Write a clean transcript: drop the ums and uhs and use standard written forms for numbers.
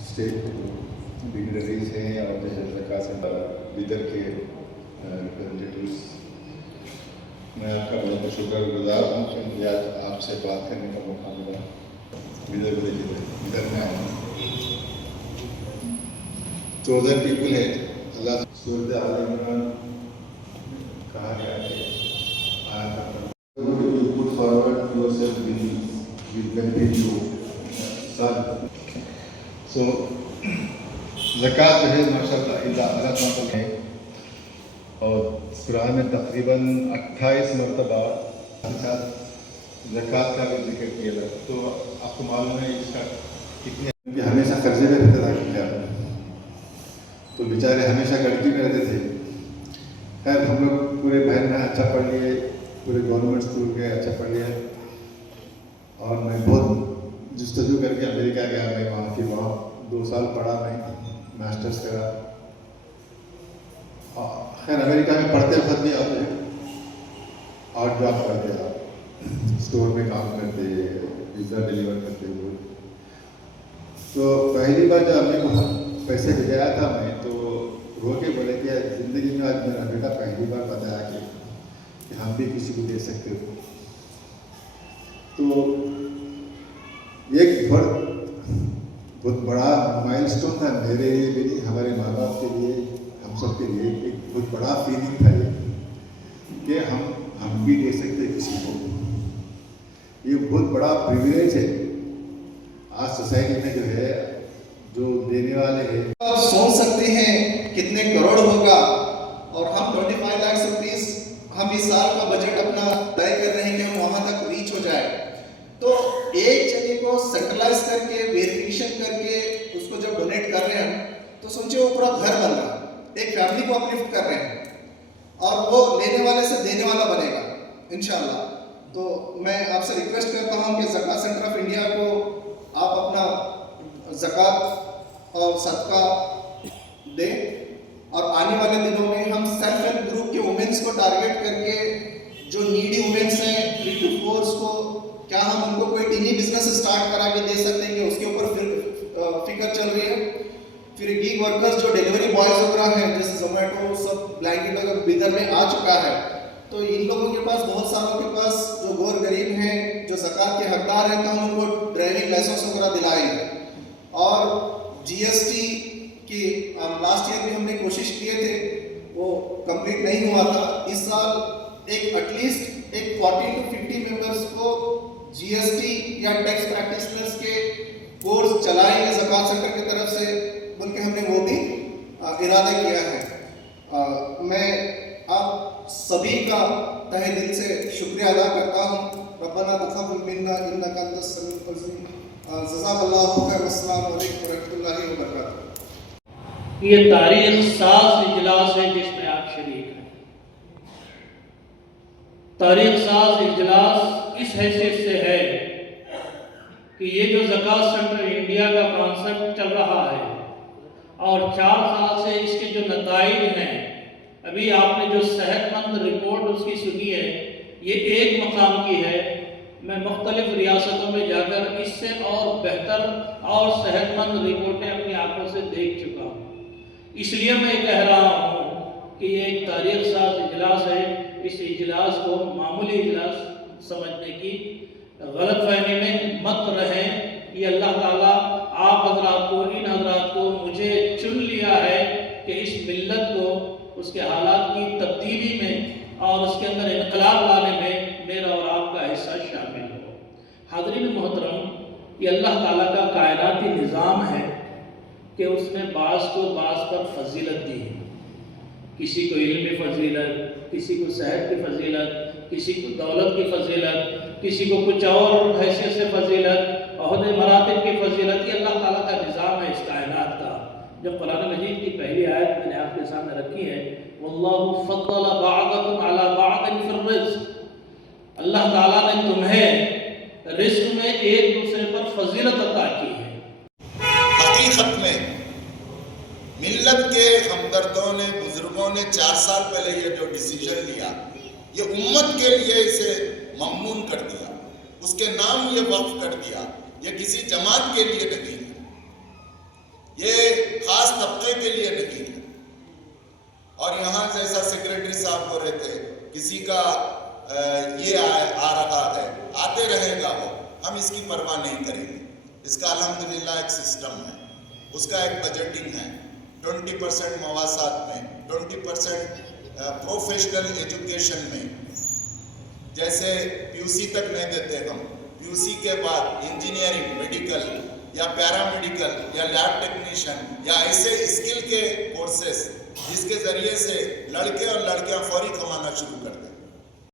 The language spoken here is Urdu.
اسٹیٹ ڈگنیٹریز ہیں اور جیسے زکوٰۃ سینٹر بیدر کے ریپرزنٹیٹیوز، میں آپ کا بہت شکر گزار ہوں کہ مجھے آج آپ سے بات کرنے کا موقع ملا۔ بیدر میں آیا ہوں، 14 پیپل ہے۔ اللہ صورت عالم میں کہا گیا کہ put forward yourself will benefit you. So زکوٰۃ جو ہے ماشاء اللہ اللہ تعالیٰ ہے، اور قرآن میں تقریباً 28 مرتبہ زکوٰۃ کا بھی ذکر کیا گیا۔ تو آپ کو معلوم ہے اس کا کتنی ہمیشہ قرضے میں رہتا تھا کیا، تو بیچارے ہمیشہ گڑکی میں رہتے تھے۔ خیر ہم لوگ پورے بہن اچھا پڑھ لیے، پورے گورنمنٹ اسکول گئے، اچھا پڑھ لیا، اور میں بہت جستجو کر کے امریکہ گیا۔ میں وہاں 2 سال پڑھا، میں ماسٹرس کرا۔ خیر امریکہ میں پڑھتے وقت بھی آپ اور جاب کرتے، آپ اسٹور میں کام کرتے، پیزا ڈیلیور کرتے ہوئے۔ تو پہلی بار جب ہم نے پیسے بھیجایا تھا میں، تو رو کے بولے کہ زندگی میں آج میرا بیٹا پہلی بار بتایا کہ ہم بھی کسی کو دے سکتے ہو۔ تو ایک بہت بڑا مائل سٹون تھا میرے لیے بھی نہیں، ہمارے ماں باپ کے لیے، ہم سب کے لیے ایک بہت بڑا فیلنگ تھا یہ کہ ہم بھی دے سکتے کسی کو۔ یہ بہت بڑا پریویلیج ہے آج سوسائٹی میں جو ہے، جو دینے والے ہیں۔ آپ سوچ سکتے ہیں کتنے کروڑ ہوگا، اور ہم 25 لاکھ روپیز ہم اس سال کا بجٹ اپنا طے کر رہے ہیں کہ ہم وہاں تک ریچ ہو جائے۔ تو ایک جگہ کو سینٹرلائز کر کے ویریفیکیشن کر کے اس کو جب ڈونیٹ کر رہے ہیں تو سوچے وہ پورا گھر بن رہا، ایک فیملی کو اپلفٹ کر رہے ہیں، اور وہ لینے والے سے دینے والا بنے گا انشاءاللہ۔ تو میں آپ سے ریکویسٹ کرتا ہوں کہ زکوٰۃ سینٹر آف انڈیا کو آپ اپنا زکوٰۃ اور صدقہ دیں، اور آنے والے دنوں میں ہم سیلف ہیلپ گروپ کے وومنس کو ٹارگیٹ کر کے جو نیڈی وومنس ہیں 3 to 4 کو کیا ہم ان کو کوئی ٹینی بزنس اسٹارٹ کرا کے دے سکتے ہیں کہ اس کے اوپر فکر چل رہی ہے۔ پھر گیگ ورکرز جو ڈیلیوری بوائز وغیرہ ہیں جیسے زومیٹو سب بلینکٹ اگر بیدر میں آ چکا ہے، تو ان لوگوں کے پاس بہت ساروں کے پاس جو غور غریب ہیں جو زکوٰۃ کے حقدار ہیں، تو ہم ان کو ڈرائیونگ لائسنس وغیرہ دلائیں گے۔ اور GST کی لاسٹ ایئر بھی ہم نے کوشش کیے تھے، وہ کمپلیٹ نہیں ہوا تھا۔ اس سال ایٹ لیسٹ 40 to 50 ممبرس کو GST یا ٹیکس پریکٹیشنرز کے کورس چلائیں گے زکوٰۃ سینٹر کی طرف سے، بلکہ ہم نے وہ بھی ارادہ کیا ہے۔ میں آپ سبھی کا تہہ دل سے شکریہ ادا کرتا ہوں۔ ربنا تقبل منا انک انت السمیع العلیم۔ جزاک اللہ خیر۔ السلام علیکم ورحمۃ اللہ وبرکاتہ۔ یہ تاریخ ساز اجلاس ہے جس میں آپ شریک ہیں۔ تاریخ ساز اجلاس اس حیثیت سے ہے کہ یہ جو زکوٰۃ سینٹر انڈیا کا کانسیپٹ چل رہا ہے، اور 4 سال سے اس کے جو نتائج ہیں، ابھی آپ نے جو صحت مند رپورٹ اس کی سنی ہے، یہ ایک مقام کی ہے۔ میں مختلف ریاستوں میں جا کر اس سے اور بہتر اور صحت مند رپورٹیں اپنی آنکھوں سے دیکھ چکا ہوں۔ اس لیے میں کہہ رہا ہوں کہ یہ ایک تاریخ ساز اجلاس ہے۔ اس اجلاس کو معمولی اجلاس سمجھنے کی غلط فہمی میں مت رہیں۔ یہ اللہ تعالیٰ آپ حضرات کو، ان حضرات کو، مجھے چن لیا ہے کہ اس ملت کو اس کے حالات کی تبدیلی میں اور اس کے اندر انقلاب لانے میں میرا اور آپ کا حصہ شامل ہو۔ حاضرین محترم، یہ اللہ تعالیٰ کا کائناتی نظام ہے کہ اس نے بعض کو بعض پر فضیلت دی ہے۔ کسی کو علم کی فضیلت، کسی کو صحت کی فضیلت، کسی کو دولت کی فضیلت، کسی کو کچھ اور حیثیت سے فضیلت، عہدے مراتب کی فضیلت۔ یہ اللہ تعالیٰ کا نظام ہے اس کائنات کا۔ جو قرآن مجید کی پہلی آیت میں نے آپ کے سامنے رکھی ہے، وَاللَّهُ فَضَّلَ بَعْضَكُمْ عَلَى بَعْضٍ فِي الرِّزْقِ، اللہ تعالیٰ نے تمہیں رزق میں ایک دوسرے پر فضیلت عطا کی ہے۔ حقیقت میں ملت کے ہمدردوں نے، بزرگوں نے 4 سال پہلے یہ جو ڈیسیجن لیا، یہ امت کے لیے اسے ممنون کر دیا، اس کے نام یہ وقف کر دیا. یہ کسی جماعت کے لیے نہیں ہے، یہ خاص طبقے کے لیے نہیں ہے. اور یہاں جیسا سیکریٹری صاحب بول رہے تھے کسی کا یہ آ رہا ہے، آتے رہے گا وہ، ہم اس کی پرواہ نہیں کریں گے. اس کا الحمدللہ ایک سسٹم ہے، اس کا ایک بجٹنگ ہے. 20% مواسات میں، 20% پروفیشنل ایجوکیشن میں. جیسے PUC تک نہیں دیتے ہم، PUC کے بعد انجینئرنگ، میڈیکل یا پیرامیڈیکل یا لیب ٹیکنیشین یا ایسے اسکل کے کورسز جس کے ذریعے سے لڑکے اور لڑکیاں فوری کمانا شروع کر دیں.